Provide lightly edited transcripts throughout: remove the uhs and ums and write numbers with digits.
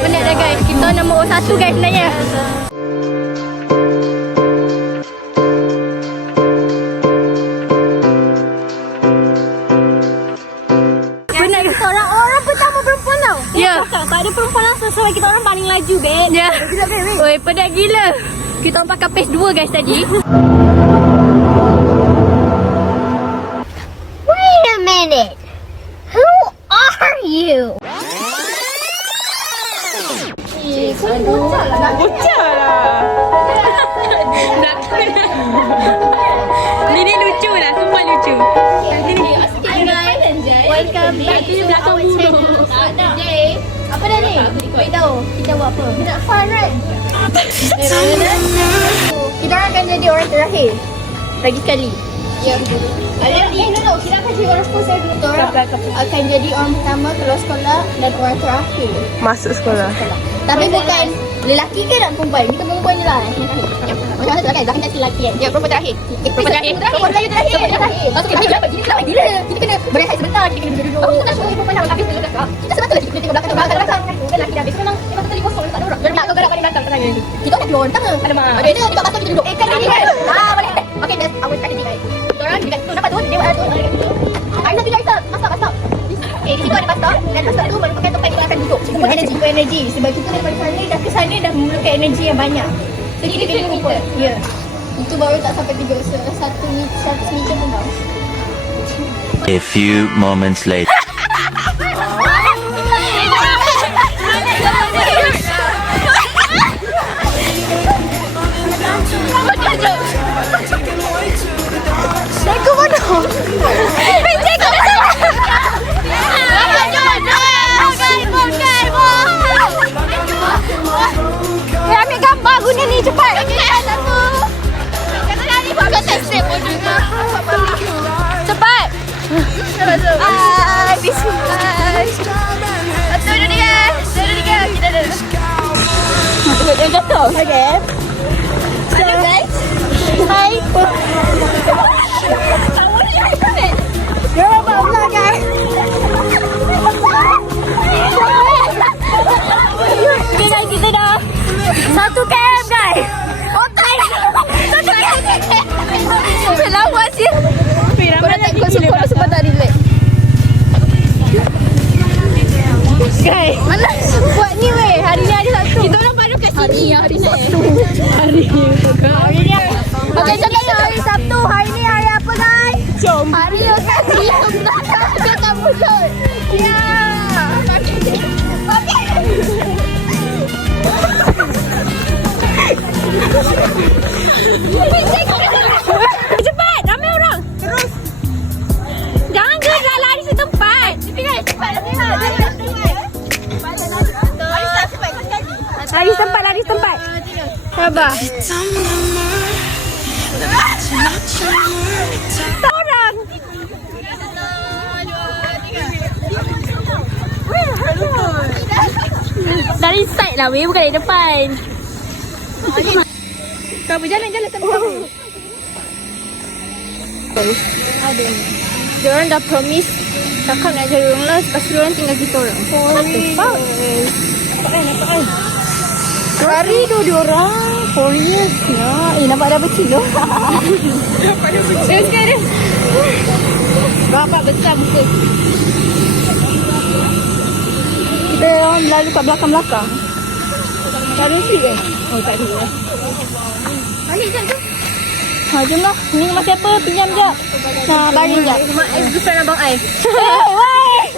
penat dah guys. Kita nombor 1 guys sebenarnya. Penat kita orang pertama perempuan tau. Ya. Tak ada perempuan langsung sebab kita orang paling laju guys. Ya. Oi, penat gila. Kita orang pakai pace 2 guys tadi. Wait a minute. Who are you? Bocah lah. Ini lucu lah, semua lucu. Hi guys, welcome back to our channel. Today, apa dah ni? Beritahu kita buat apa? Nak fun right? Kita orang akan jadi orang terakhir. Lagi sekali. Ya. No, kita akan jadi orang sponsor dulu. Kita orang akan jadi orang pertama keluar sekolah dan orang terakhir Masuk sekolah. Tapi bukan lelaki ke nak perempuan? Kita perempuan je lah. Macam mana tu lah kan? Zahid nanti lelaki kan? Ya, perempuan terakhir. Perempuan terakhir. Perempuan terakhir. Masuk terakhir kenapa? Gini kelawat gila. Kita kena berehat sebentar. Kita kena duduk. Aku tak suruh perempuan dah habis dulu dah. Kita sebab tu lagi kita tengok belakang. Belakang. Lelaki dah habis. Memang tadi kosong tak ada orang. Tak kau gerak paling belakang tengah ni. Kita nak keluar orang pertama. Alamak. Okey, dia tengok pasal kita duduk. Kan ni kan? Boleh. Okey, that's our strategy guys. Kita orang dekat situ. Nampak tu? Dia buat tu. Aina bila Aisa masak. Di situ ada masak dan masak tu baru pakai topeng kita akan duduk. Kumpul energi. Sebab kita daripada sana dah ke sana dah memerlukan energi yang banyak. So kita kena kumpul. Ya. Itu baru tak sampai 1 meter pun tau. A few moments later. Jago mana? Jago mana? Ambil gambar guna ni cepat. Cepat. Bismillah. Satu dia. Kita dah. Dia jatuh. Okay. Hello guys. Hi. Girl, bye guys. Okay guys, kita dah 1 km guys. Otai. 1 km. Pelawat sih. Korang tak korang sebab tak relax. Guys, mana buat ni weh? Hari ni ada satu. Kita orang baru kat sini hari ni. Hari ni. Okey, cakap hari Sabtu. Hari ni hari apa guys? Jom. Hari lokasi yang belakang mulut. Ya. Cepat, ramai orang. Terus. Jangan gerak lari setempat. Cepat. Lari tempat. Sabar. Orang. Dari side lah weh, bukan dari depan. Kau berjalan tempat. Aduh. Diorang dah promise cakap nak cari orang lah. Lepas tu diorang tinggal kita orang. What the fuck? Nampak kan? Lari tu diorang. 4 years ya. Nampak dah bercil tu. Nampak dah bercil sekarang. Bapak besar muka. Kita orang lalu kat belakang-belakang. Tak ada sih ke? Oh tak ada. Okey, jom. Jom lah. Ni rumah siapa? Pinjam jap. Bagi jap. Rumah ex-girlfriend abang I. Why?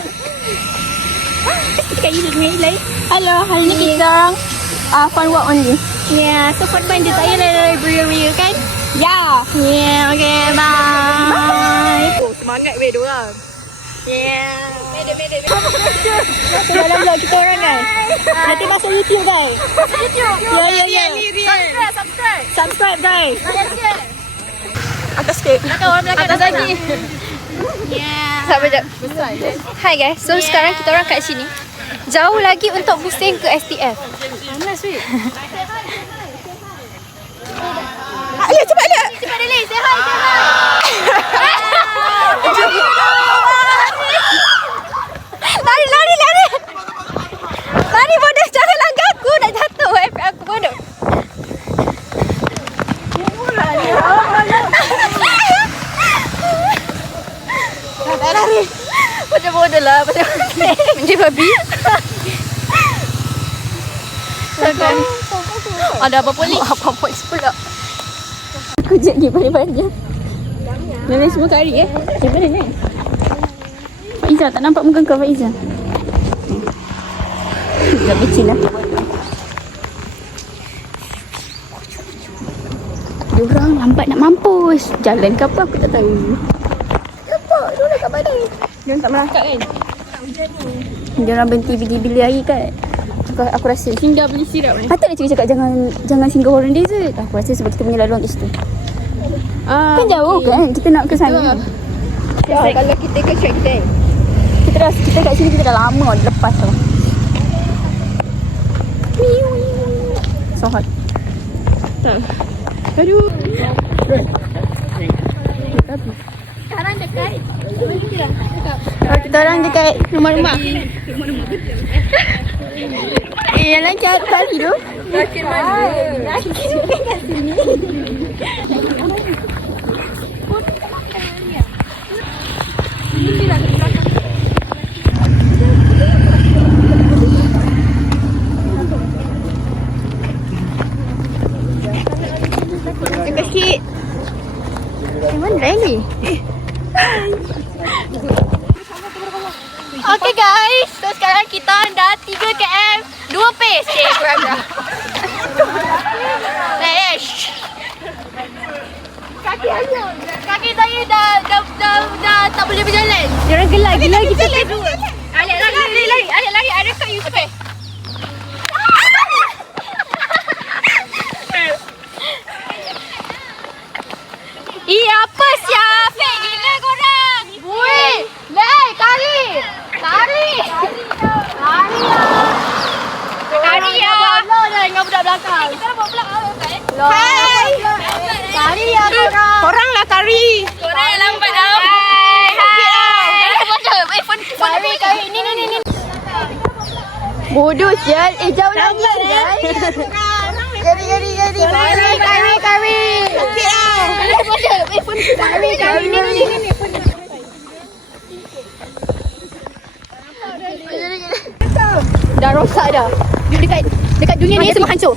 Kita kat Yilin lain. Hello, hari ni kita orang fun walk only. Yeah, so fun je. Tak payah real kan? Yeah, okay, bye. Oh, semangat weh diorang. Yeah. Mede. Dalam vlog kita orang kan. Nanti masuk YouTube guys. Ya. Subscribe guys. Atas sikit. Atas lagi. Yeah. Sabar jap. Hi guys. So sekarang kita orang kat sini. Jauh lagi untuk pusing ke STF. Panas weh. Ya, cepat nak. Cepat Deli, say hi. Lari. Lari bodoh, jangan Anjing babi. Kan. Ada apa polis? Apa polis pula? Aku jadi banyak-banyak. Nenek semua kari Macam mana ni? Faiza, tak nampak muka kau Faiza. Dah kecil lah. Diorang lambat nak mampus. Jalan ke apa aku tak tahu. Nampak diorang kat mana? Diorang tak merangkak kan? Diorang berhenti bila air kat. Aku rasa singgah beli sirap Patut nak cakap jangan singgah Holland Desert. Aku rasa sebab kita punya laluan kat situ. Kan jauh kan? Kita nak ke sana. Kalau kita ke track kita. Kita kat sini kita dah lama lepas tau. So hot. Tak. Aduh. Sekarang dekat. Kita orang dekat rumah-rumah. Yang lain cakap kali tu. Makin maju. Kat sini. Dekat sikit. Mana ni? Okay guys, so sekarang kita dah 3 km 2 pace. Kurang dah. Kaki saya dah tak boleh berjalan. Diorang gelak gila kita berdua. Alek lari. I record you okay. Apa siap? Fake gila korang. Weh, kari ya. Dengan budak belakang. Kita nak buat vlog apa Hai. Kari ya korang. Korang lah kari. Korang yang lambat tau. Kari. Ni. Bodoh sial. Jauh lagi guys. Kari. Kari. Ni. Dah rosak dah. Dekat dunia ni semua hancur.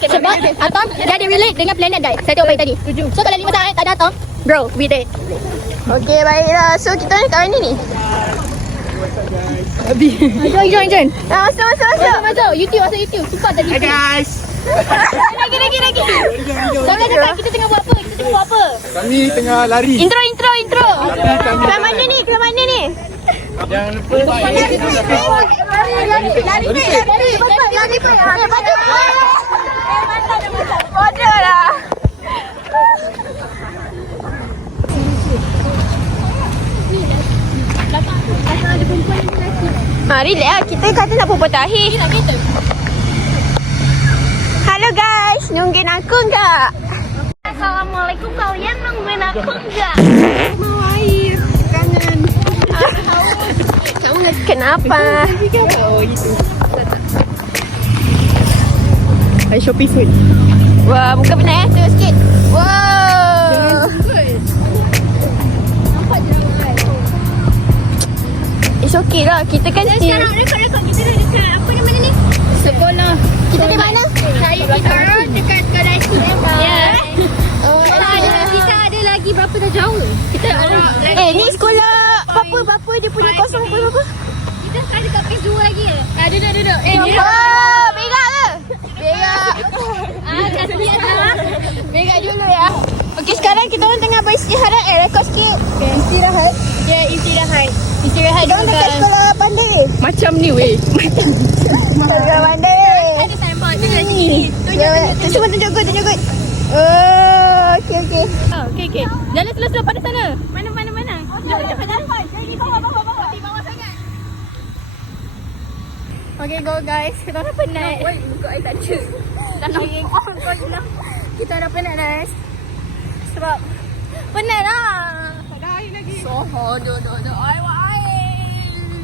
Sebab atom dia ada relate dengan planet die. Saya tengok baik tadi. So kalau 5 tahun tak ada atom, bro, we dead. Okay, baiklah. So kita ni kat mana ni? Join. Masuk. YouTube, masuk YouTube. Cepat tadi. Hi guys. Lagi. Jangan cakap kita tengah buat apa? Kami tengah lari. Intro. Kami Kelas mana ni? Jangan lupa Lari. Bodoh lah. Relax lah. Kita kata nak perempuan terakhir. Halo guys, nungguin aku enggak? Assalamualaikum, kalian nungguin aku enggak? mau air. Kangen. Kamu kenapa? Oh gitu. Hai Shopee food. Wah, muka penat tengok sikit. Wow. It's okay lah, kita kan Sekarang rekod kita dah dekat apa nama ni? sekolah. Kita di mana? Saya sekarang dekat sekolah STM. Ya. Kita ada lagi berapa dah jauh? Kita Ni sekolah Bapa dia punya kosong apa? kita sekarang dekat phase 2 lagi. Duduk. Wah, berak ke? Berak. Kasihan lah. Berak dulu ya. Okey, sekarang kita orang tengah beristirahat. Rekod sikit. Istirahat. Ya, istirahat. Kita orang dekat sekolah pandai. Macam ni weh. Sekolah pandai. Ada timer tu lagi. Cuba tunjuk good. Oh, okey. Okey. Jalan slow-slow pada sana. Mana? Okay, go guys. Kita dah penat. Buka air tak ada. Kita dah penat guys. Sebab penat lah. Tak ada air lagi. So hot. Air.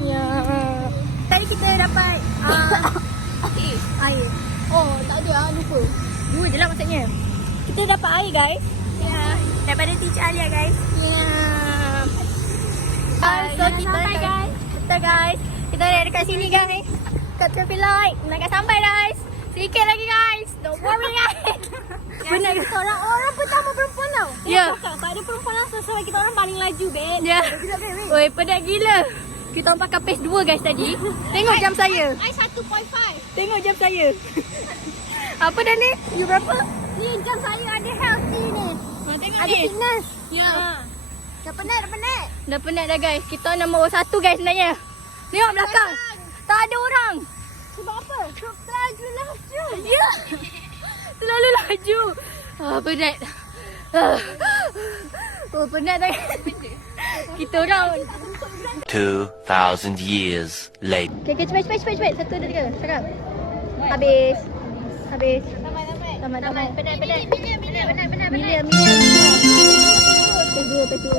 Ya. Tadi kita dapat air. Oh, tak ada lah. Lupa. 2 je lah maksudnya. Kita dapat air guys. Ya. Daripada teacher Alia guys. Ya. So kita guys. kita dah dekat sini guys. Kat traffic light. Nak sampai guys. Sikit lagi guys. Don't worry guys. Benar ke? Kita orang pertama perempuan tau. Ya. Tak ada perempuan langsung sebab kita orang paling laju, babe. Ya. Oi, pedas gila. Kita orang pakai pace 2 guys tadi. Tengok jam saya. I 1.5. Tengok jam saya. Apa dah ni? You berapa? Ni jam saya ada healthy ni. Tengok Ada fitness. Ya. Dah penat. Dah penat dah guys. Kita nombor 1 guys sebenarnya. Tengok belakang. Tak ada orang. Sebab apa? Sebab terlalu laju. Ya. Terlalu laju. Penat. Oh, penat dah. Kita orang. 2,000 years later. Okay, cepat. 1, 2, 3. Cakap. Habis. Tamat. Benar. Miliar. Pace 2.